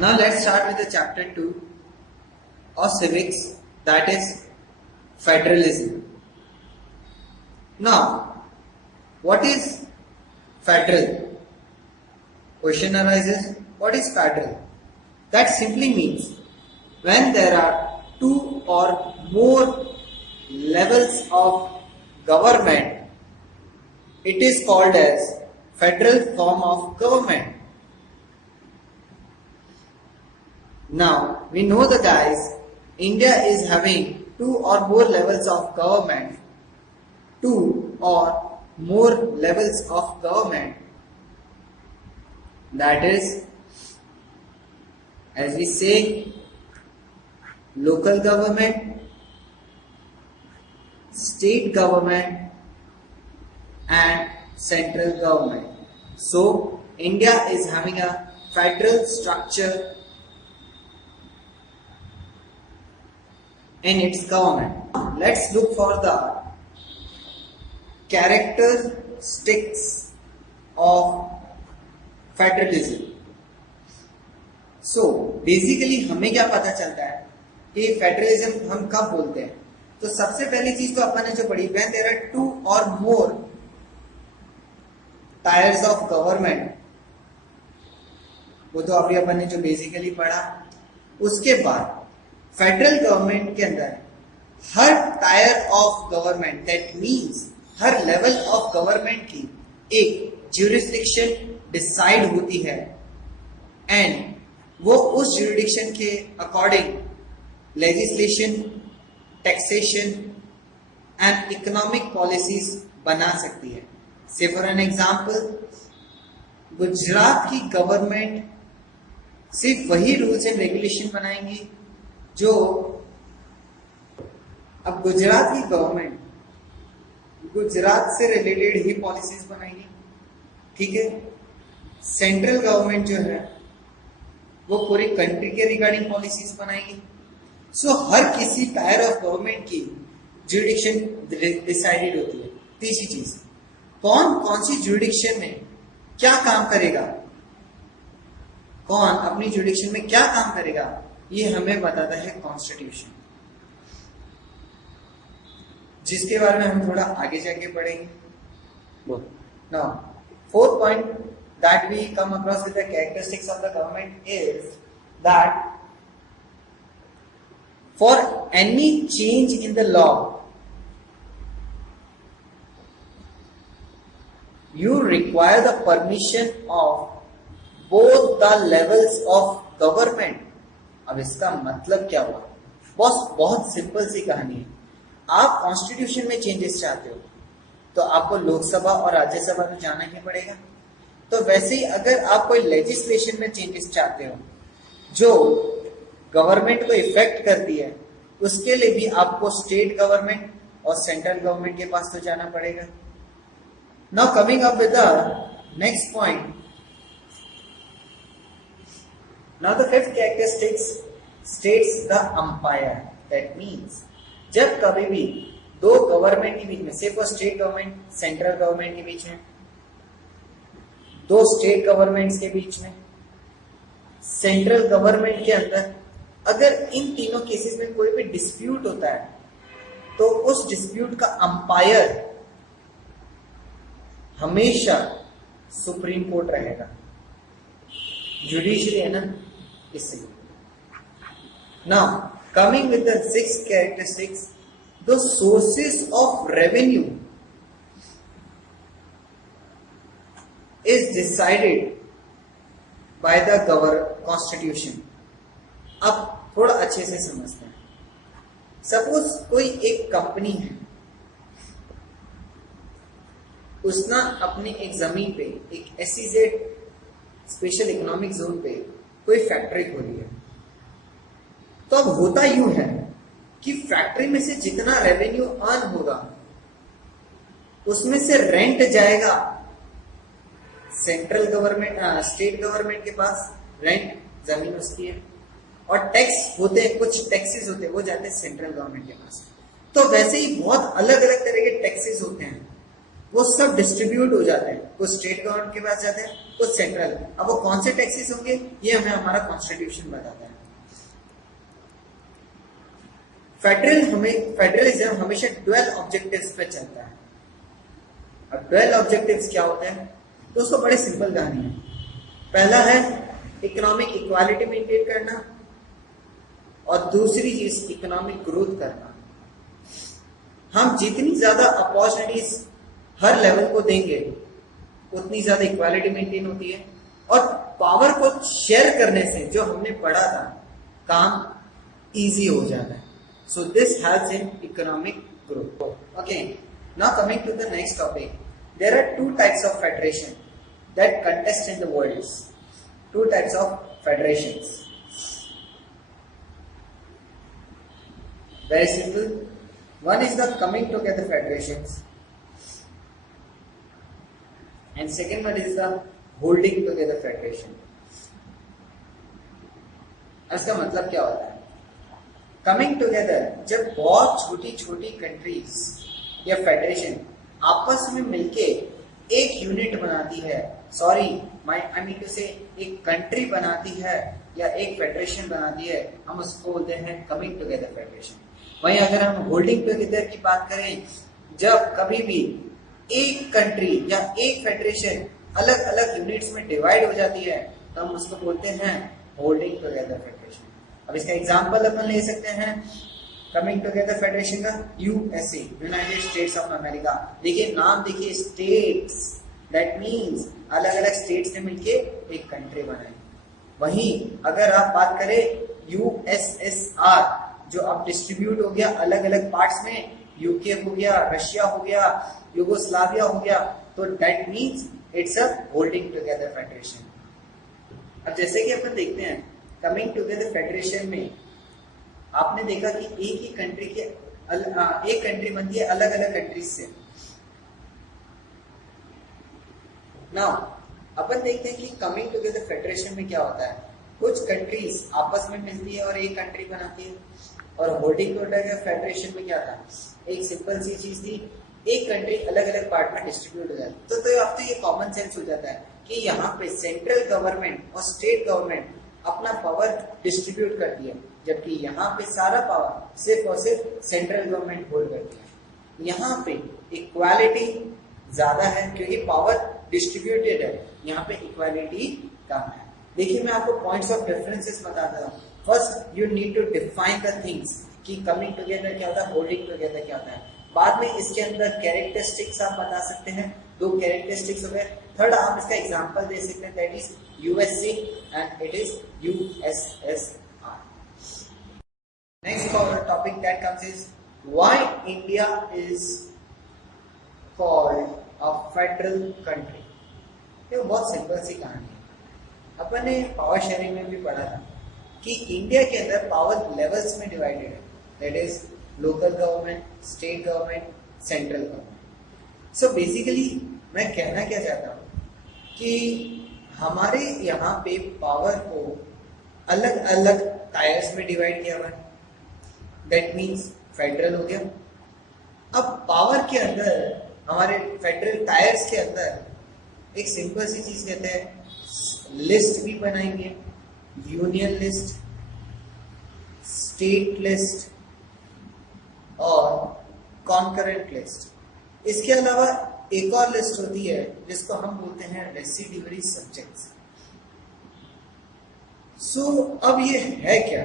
Now let's start with the chapter 2 of civics, that is federalism. Now, what is federal? Question arises, what is federal? That simply means when there are two or more levels of government, it is called as federal form of government. Now, we know the guys, India is having two or more levels of government, two or more levels of government. That is, as we say, local government, state government and central government. So, India is having a federal structure in its government. Let's look for the characteristics of federalism. So basically हमें क्या पता चलता है कि federalism हम कब बोलते हैं? तो सबसे पहली चीज तो अपन ने जो पढ़ी, व्हेन देयर आर टू और मोर टायर्स ऑफ गवर्नमेंट, वो तो अभी अपन ने जो बेसिकली पढ़ा. उसके बाद फेडरल गवर्नमेंट के अंदर हर tier of government, that means हर लेवल ऑफ गवर्नमेंट की एक ज्यूरिसडिक्शन डिसाइड होती है एंड वो उस ज्यूरिडिक्शन के according legislation, taxation and economic policies बना सकती है. से फॉर एन एग्जांपल, गुजरात की गवर्नमेंट सिर्फ वही रूल्स एंड रेगुलेशन बनाएंगी जो, अब गुजरात की गवर्नमेंट गुजरात से रिलेटेड ही पॉलिसीज बनाएगी, ठीक है. सेंट्रल गवर्नमेंट जो है वो पूरी कंट्री के रिगार्डिंग पॉलिसीज बनाएगी. सो हर किसी टायर ऑफ गवर्नमेंट की ज्यूरिडिक्शन डिसाइडेड होती है. तीसरी चीज, कौन कौन सी ज्यूरिडिक्शन में क्या काम करेगा, कौन अपनी ज्यूरिडिक्शन में क्या काम करेगा, ये हमें बताता है कॉन्स्टिट्यूशन, जिसके बारे में हम थोड़ा आगे जाके पढ़ेंगे. Now, fourth point that we come across with the characteristics of the government is that for any change in the law, you require the permission of both the levels of government. अब इसका मतलब क्या हुआ? बहुत simple सी कहानी है. आप constitution में चेंजेस चाहते हो तो आपको लोकसभा और राज्यसभा में जाना ही पड़ेगा. तो वैसे ही अगर आप कोई लेजिस्लेशन में चेंजेस चाहते हो जो गवर्नमेंट को इफेक्ट करती है, उसके लिए भी आपको स्टेट गवर्नमेंट और सेंट्रल गवर्नमेंट के पास तो जाना पड़ेगा. Now coming up with the next point. Now the fifth characteristics states the umpire. That means जब कभी भी दो गवर्नमेंट के बीच में, से for state government central government के बीच में, दो स्टेट गवर्नमेंट्स के बीच में, सेंट्रल गवर्नमेंट के अंदर, अगर इन तीनों केसेस में कोई भी डिस्प्यूट होता है तो उस डिस्प्यूट का अंपायर हमेशा सुप्रीम कोर्ट रहेगा. जुडिशरी है ना, इससे. Now coming with the six characteristics, the sources of revenue is decided by the constitution. अब थोड़ा अच्छे से समझते हैं. सपोज कोई एक कंपनी है, उसने अपनी एक जमीन पे, एक SEZ स्पेशल इकोनॉमिक जोन पे कोई फैक्ट्री खोली है. तो अब होता यूं है कि फैक्ट्री में से जितना रेवेन्यू अर्न होगा उसमें से रेंट जाएगा सेंट्रल गवर्नमेंट, स्टेट गवर्नमेंट के पास. रेंट जमीन उसकी है, और टैक्स होते हैं, कुछ टैक्सेस होते हैं वो जाते हैं सेंट्रल गवर्नमेंट के पास. तो वैसे ही बहुत अलग अलग तरह के टैक्सेस होते हैं वो सब डिस्ट्रीब्यूट हो जाते हैं, कुछ स्टेट गवर्नमेंट के पास जाते हैं, कुछ सेंट्रल। अब वो कौन से टैक्सेस होंगे ये हमें हमारा कॉन्स्टिट्यूशन बताता है। फेडरलिज्म हमेशा 12 ऑब्जेक्टिव्स पे चलता है। अब 12 ऑब्जेक्टिव्स क्या होते हैं? दोस्तों बड़े सिंपल कहानी है। पहला है इकोनॉमिक इक्वालिटी मेंटेन करना, और दूसरी चीज इकोनॉमिक ग्रोथ करना। हम जितनी ज्यादा अपॉर्चुनिटीज हर लेवल को देंगे उतनी ज्यादा इक्वालिटी मेंटेन होती है, और पावर को शेयर करने से जो हमने पढ़ा था काम इजी हो जाता है। So this helps in economic growth. Okay, now coming to the next topic, there are two types of federation that contest in the world. Two types of federations, very simple. One is the coming together federations, and second one is the holding together federation. इसका मतलब क्या होता है? Coming together, जब बहुत छोटी छोटी countries या फेडरेशन आपस में मिलके एक यूनिट बनाती है, सॉरी आई मीन टू से एक कंट्री बनाती है या एक फेडरेशन बनाती है, हम उसको बोलते हैं कमिंग टुगेदर फेडरेशन। वहीं अगर हम होल्डिंग टुगेदर की बात करें, जब कभी भी एक कंट्री या एक फेडरेशन अलग अलग यूनिट्स में डिवाइड हो जाती है तो हम उसको बोलते हैं होल्डिंग टुगेदर फेडरेशन। अब इसका एग्जांपल अपन ले सकते हैं कमिंग टुगेदर फेडरेशन का, USA, United states of America. देखिए नाम देखिए, स्टेट्स, दैट मीन्स अलग अलग स्टेट्स ने मिलके एक कंट्री बनाई। वहीं अगर आप बात करें यूएसएसआर, जो अब डिस्ट्रीब्यूट हो गया अलग अलग पार्ट्स में, यूके हो गया, रशिया हो गया, युगोस्लाविया हो गया, तो that means it's a holding together federation. अब जैसे कि अपन देखते हैं कमिंग टुगेदर फेडरेशन में आपने देखा कि एक ही कंट्री के एक कंट्री बनती है अलग अलग कंट्रीज से। नाउ अपन देखते हैं कि कमिंग टुगेदर फेडरेशन में क्या होता है, कुछ कंट्रीज आपस में मिलती है और एक कंट्री बनाती है, और होल्डिंग टुगेदर फेडरेशन में क्या था, एक सिंपल सी चीज थी, एक कंट्री अलग अलग पार्ट में डिस्ट्रीब्यूट हो जाती। तो अब तो ये कॉमन सेंस हो जाता है कि यहाँ पे सेंट्रल गवर्नमेंट और स्टेट गवर्नमेंट अपना पावर डिस्ट्रीब्यूट करती है, जबकि यहाँ पे सारा पावर सिर्फ और सिर्फ सेंट्रल गवर्नमेंट होल्ड करती है। यहाँ पे इक्वालिटी ज्यादा है क्योंकि पावर डिस्ट्रीब्यूटेड है, यहाँ पे इक्वालिटी कम है। देखिए मैं आपको पॉइंट्स ऑफ डिफरेंसेस बताता हूँ। First you need to define the things कि कमिंग टुगेदर क्या होता है, होल्डिंग टुगेदर क्या होता है। बाद में इसके अंदर कैरेक्टरिस्टिक्स आप बता सकते हैं, दो कैरेक्टरिस्टिक्स हो गए। थर्ड आप इसका एग्जांपल दे सकते हैं, that is USA and it is USSR. Next topic that comes is why India is called a federal country. ये बहुत सिंपल सी कहानी है, अपन ने पावर शेयरिंग में भी पढ़ा था कि इंडिया के अंदर पावर लेवल्स में डिवाइडेड है, that is local government, state government, central government. So basically मैं कहना क्या चाहता हूँ कि हमारे यहाँ पे पावर को अलग अलग टायर्स में डिवाइड किया हुआ है, दैट मीन्स फेडरल हो गया। अब पावर के अंदर हमारे फेडरल टायर्स के अंदर एक सिंपल सी चीज कहते हैं लिस्ट भी बनाई हुई है, यूनियन लिस्ट, स्टेट लिस्ट और कॉन्करेंट लिस्ट। इसके अलावा एक और लिस्ट होती है जिसको हम बोलते हैं रेसिड्यूअरी सब्जेक्ट्स। सो अब ये है क्या,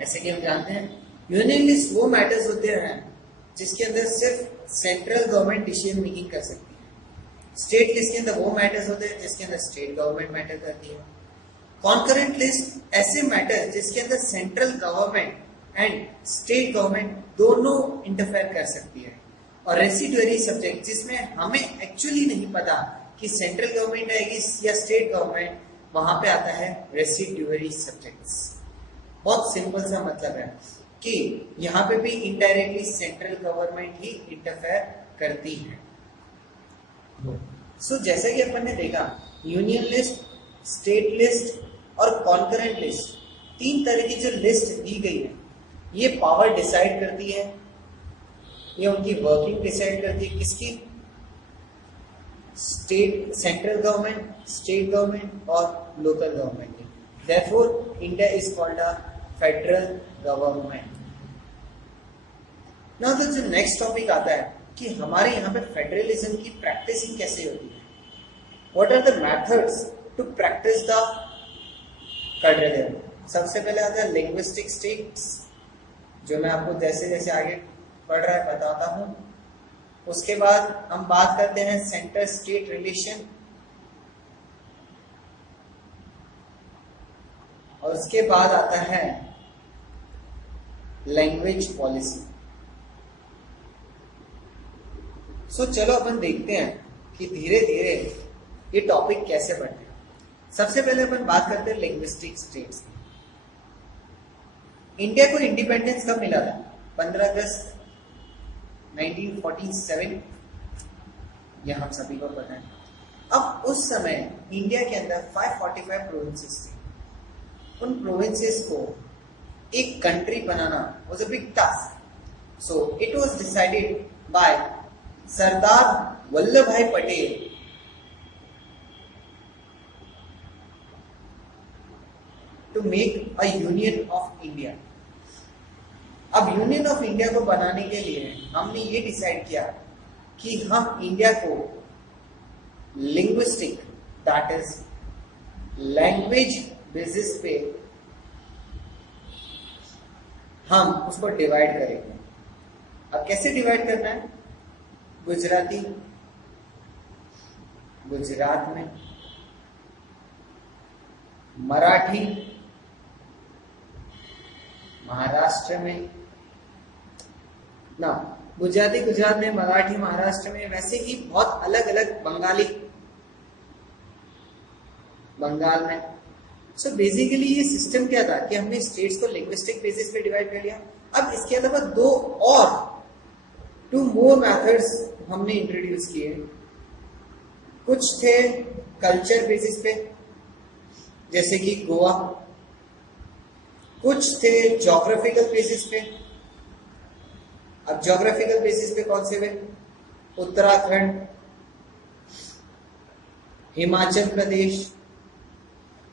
ऐसे कि हम जानते हैं यूनियन लिस्ट वो मैटर्स होते हैं जिसके अंदर सिर्फ सेंट्रल गवर्नमेंट डिसीजन मेकिंग कर सकती है। स्टेट लिस्ट के अंदर वो मैटर्स होते हैं जिसके अंदर स्टेट गवर्नमेंट मैटर करती है। कॉन्करेंट लिस्ट ऐसे मैटर्स जिसके अंदर central government and state government दोनों इंटरफेयर कर सकती है। और रेसिड्यूअरी सब्जेक्ट जिसमें हमें एक्चुअली नहीं पता कि सेंट्रल गवर्नमेंट आएगी या स्टेट गवर्नमेंट, वहां पे आता है रेसिड्यूअरी सब्जेक्ट्स। बहुत सिंपल सा मतलब है कि यहाँ पे भी इनडायरेक्टली सेंट्रल गवर्नमेंट ही इंटरफेयर करती है। सो जैसा कि अपन ने देखा यूनियन लिस्ट, स्टेट लिस्ट और कॉन्करेंट लिस्ट, तीन तरह की जो लिस्ट दी गई है ये पावर डिसाइड करती है, ये उनकी वर्किंग डिसाइड करती है, किसकी, state, central government, state government or local government. Therefore, India is called a federal government. Now, जो next topic आता है कि हमारे यहाँ पे फेडरलिज्म की प्रैक्टिसिंग कैसे होती है. What are the methods to practice the federalism? सबसे पहले आता है लिंग्विस्टिक स्टेट्स, जो मैं आपको जैसे जैसे आगे पढ़ रहा है बताता हूँ. उसके बाद हम बात करते हैं सेंटर स्टेट रिलेशन, और उसके बाद आता है लैंग्वेज पॉलिसी. सो चलो अपन देखते हैं कि धीरे धीरे ये टॉपिक कैसे बढ़ते हैं. सबसे पहले अपन बात करते हैं लिंग्विस्टिक स्टेट्स. इंडिया को इंडिपेंडेंस कब मिला था? 15 अगस्त 1947. यह हम सभी को पता है. अब उस समय इंडिया के अंदर 545 प्रोविंसेस थे. उन प्रोविंसेस को एक कंट्री बनाना was a big task. So it was decided by Sardar Vallabh Bhai Patel to make a union of India. अब यूनियन ऑफ इंडिया को बनाने के लिए हमने ये डिसाइड किया कि हम इंडिया को linguistic, that is language basis पे हम उसको डिवाइड करेंगे. अब कैसे डिवाइड करना है? गुजराती गुजरात में, मराठी महाराष्ट्र में ना, गुजराती गुजरात में, मराठी महाराष्ट्र में, वैसे ही बहुत अलग अलग, बंगाली बंगाल में. सो बेसिकली ये सिस्टम क्या था कि हमने स्टेट्स को लिंग्विस्टिक बेसिस पे डिवाइड कर लिया. अब इसके अलावा टू मोर मेथड्स हमने इंट्रोड्यूस किए. कुछ थे कल्चर बेसिस पे, जैसे कि गोवा. कुछ थे ज्योग्राफिकल बेसिस पे. अब ज्योग्राफिकल बेसिस पे कौन से थे? उत्तराखंड, हिमाचल प्रदेश.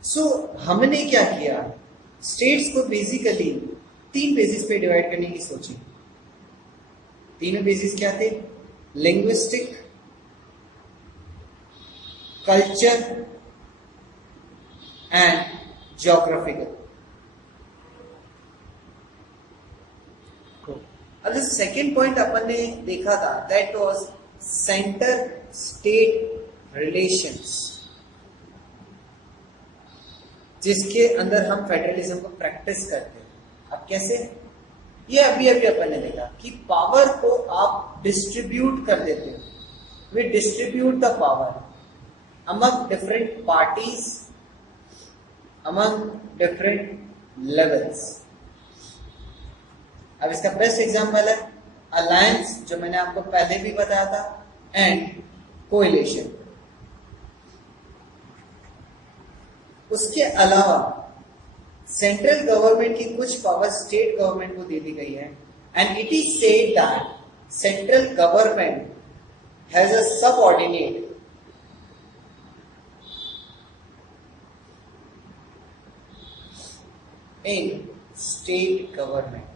सो हमने क्या किया, स्टेट्स को बेसिकली 3 बेसिस पे डिवाइड करने की सोची. तीनों बेसिस क्या थे? Linguistic, culture and geographical. अब जो सेकेंड पॉइंट अपन ने देखा था, that was centre state relations, जिसके अंदर हम फेडरलिज्म को प्रैक्टिस करते हैं. अब कैसे? ये अभी अभी अपन ने देखा कि पावर को आप डिस्ट्रीब्यूट कर देते हो. We distribute the power among different parties, among different levels. अब इसका बेस्ट एग्जांपल है अलायंस, जो मैंने आपको पहले भी बताया था, एंड कोएलिशन. उसके अलावा सेंट्रल गवर्नमेंट की कुछ पावर स्टेट गवर्नमेंट को दे दी गई है, and it is said that central government has a subordinate in state government.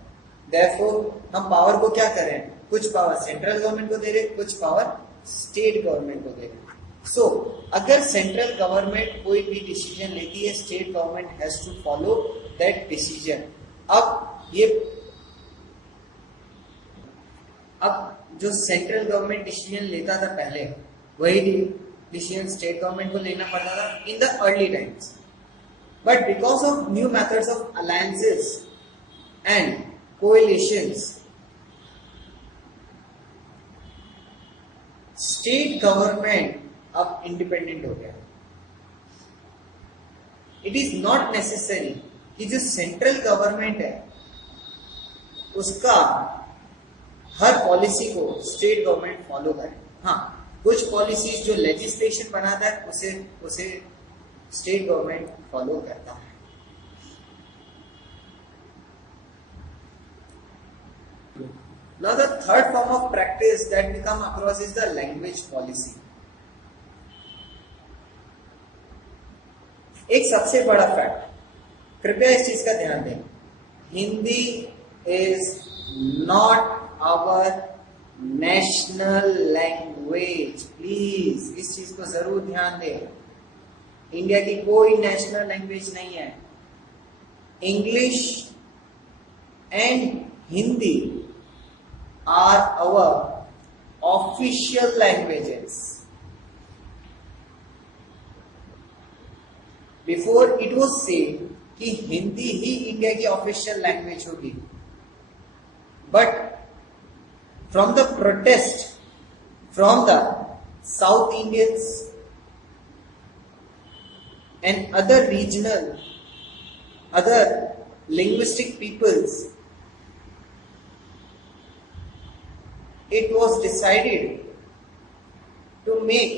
Therefore हम पावर को क्या करें? कुछ पावर सेंट्रल गवर्नमेंट को दे रहे, कुछ पावर स्टेट गवर्नमेंट को दे रहे. सो अगर सेंट्रल गवर्नमेंट कोई भी डिसीजन लेती है, state government has to follow that decision. अब जो सेंट्रल गवर्नमेंट डिसीजन लेता था पहले, वही डिसीजन स्टेट गवर्नमेंट को लेना पड़ता था in the early times. But because of new methods of alliances and coalitions, state government अब इंडिपेंडेंट हो गया. इट इज नॉट नेसेसरी कि जो सेंट्रल गवर्नमेंट है उसका हर पॉलिसी को स्टेट गवर्नमेंट फॉलो करे. हाँ, कुछ पॉलिसीज जो लेजिस्लेशन बनाता है उसे स्टेट गवर्नमेंट फॉलो करता है. Now the third form of practice that we come across is the language policy. एक सबसे बड़ा फैक्ट, कृपया इस चीज का ध्यान दें, Hindi is not our national language. Please इस चीज को जरूर ध्यान दें। इंडिया की कोई नेशनल लैंग्वेज नहीं है। English and Hindi are our official languages. Before it was said कि हिंदी ही इंडिया की ऑफिशियल लैंग्वेज होगी, but from the protest from the South Indians and other regional, other linguistic peoples, it was decided to make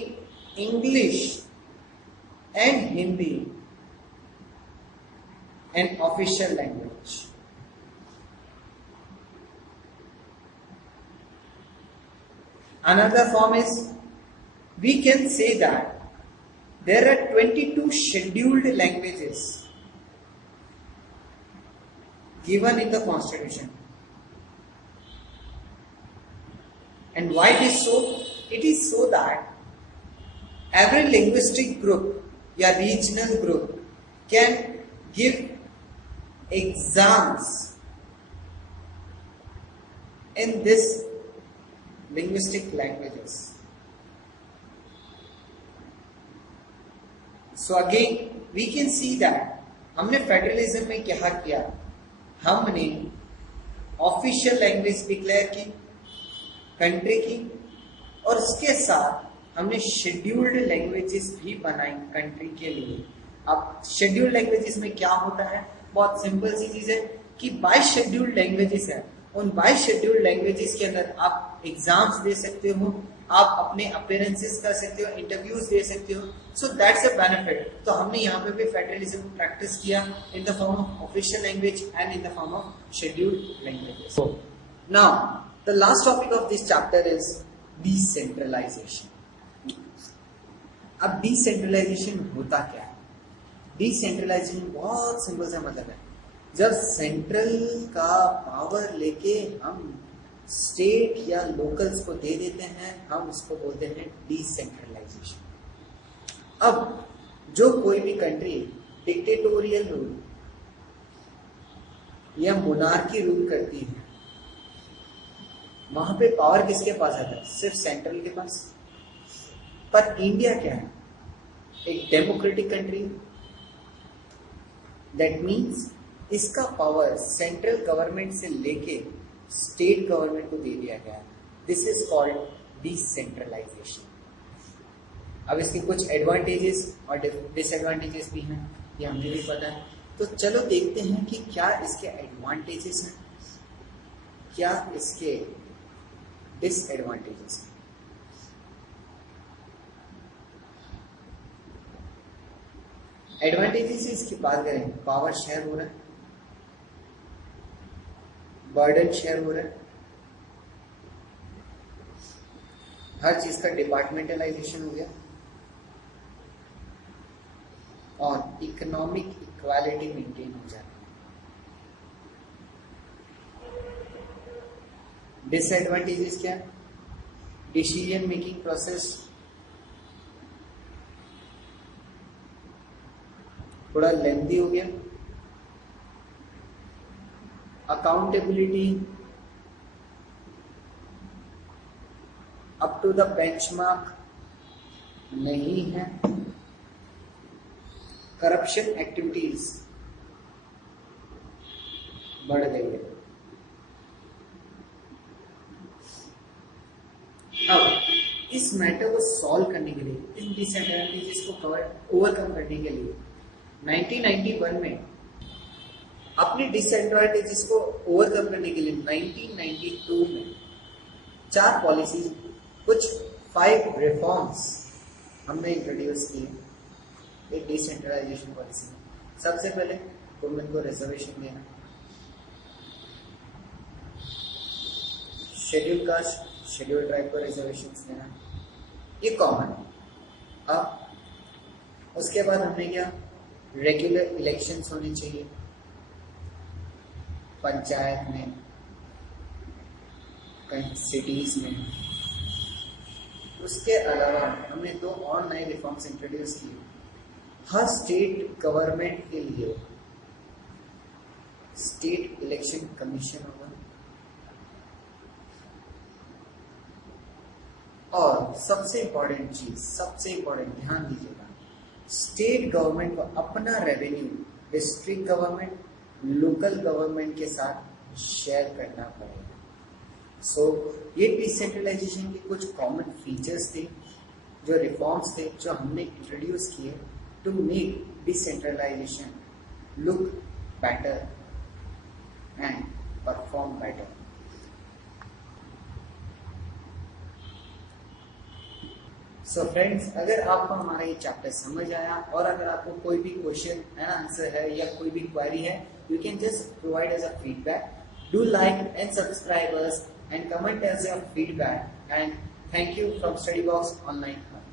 English and Hindi an official language. Another form is, we can say that there are 22 scheduled languages given in the constitution. And why it is so? It is so that every linguistic group या regional group can give exams in this linguistic languages. So again we can see that हमने federalism में क्या किया, हमने official language declare की country की, और उसके साथ हमने शेड्यूल्ड लैंग्वेजेस भी बनाई कंट्री के लिए। अब शेड्यूल्ड लैंग्वेजेस में क्या होता है, बहुत सिंपल सी चीज है कि 22 शेड्यूल्ड लैंग्वेजेस है, उन 22 शेड्यूल्ड लैंग्वेजेस के अंदर आप एग्जाम्स दे सकते हो, आप अपने अपीयरेंसेस कर सकते हो, इंटरव्यूज दे सकते हो। So that's a benefit. तो हमने यहाँ पे भी फेडरलिज्म प्रैक्टिस किया in the form of official language and in the form of scheduled languages. Now the last topic of this chapter is decentralisation. अब डिसेंट्रलाइजेशन होता क्या है? डिसेंट्रलाइजेशन बहुत सिंपल सा मतलब है, जब सेंट्रल का पावर लेके हम स्टेट या लोकल्स को दे देते हैं, हम उसको बोलते हैं डिसेंट्रलाइजेशन। अब जो कोई भी कंट्री डिक्टेटोरियल रूल या मोनार्की रूल करती है, वहां पे पावर किसके पास आता है? सिर्फ सेंट्रल के पास। पर इंडिया क्या है? एक डेमोक्रेटिक कंट्री। दैट मीन्स इसका पावर सेंट्रल गवर्नमेंट से लेके स्टेट गवर्नमेंट को दे दिया गया है। This is called decentralisation. अब इसके कुछ एडवांटेजेस और डिसएडवांटेजेस भी हैं, ये हमें भी पता है। तो चलो देखते हैं कि क्या इसके एडवांटेजेस हैं, क्या इसके डिसएडवांटेजेस हैं। एडवांटेजेस इसकी बात करें, पावर शेयर हो रहा है, बर्डन शेयर हो रहा है, हर चीज का डिपार्टमेंटलाइजेशन हो गया, और इकोनॉमिक इक्वालिटी मेंटेन हो जाती है। डिसएडवांटेजेस क्या है? डिसीजन मेकिंग प्रोसेस थोड़ा लेंथी हो गया, accountability up to the benchmark नहीं है, करप्शन एक्टिविटीज बढ़ गई है। अब इस मैटर को सॉल्व करने के लिए, इन डिसएडवांटेजेस को ओवरकम करने के लिए 1991 में अपनी डिसएडवांटेजेस को ओवरकम करने के लिए 1992 में 4 पॉलिसी, कुछ 5 रिफॉर्म्स हमने इंट्रोड्यूस किए एक डिसेंट्रलाइजेशन पॉलिसी में। सबसे पहले वुमेन को रिजर्वेशन देना, शेड्यूल कास्ट शेड्यूल ट्राइब को रिजर्वेशन देना, ये कॉमन है। अब उसके बाद हमने क्या, रेगुलर इलेक्शंस होने चाहिए पंचायत में, कहीं सिटीज में। उसके अलावा हमने 2 और नए रिफॉर्म्स इंट्रोड्यूस किए। हर स्टेट गवर्नमेंट के लिए स्टेट इलेक्शन कमीशन होगा, और सबसे इंपॉर्टेंट चीज, सबसे इंपॉर्टेंट, ध्यान दीजिएगा, स्टेट गवर्नमेंट को अपना revenue district government, local government के साथ शेयर करना पड़ेगा। सो ये डिसेंट्रलाइजेशन के कुछ कॉमन फीचर्स थे, जो रिफॉर्म्स थे, जो हमने इंट्रोड्यूस किए to make decentralisation look better and perform better. So friends, अगर आपको हमारा ये चैप्टर समझ आया और अगर आपको कोई भी क्वेश्चन एंड आंसर है या कोई भी क्वेरी है, you can just provide as a feedback. Do like and subscribe us and comment as your feedback, and thank you from StudyBox Online Hub.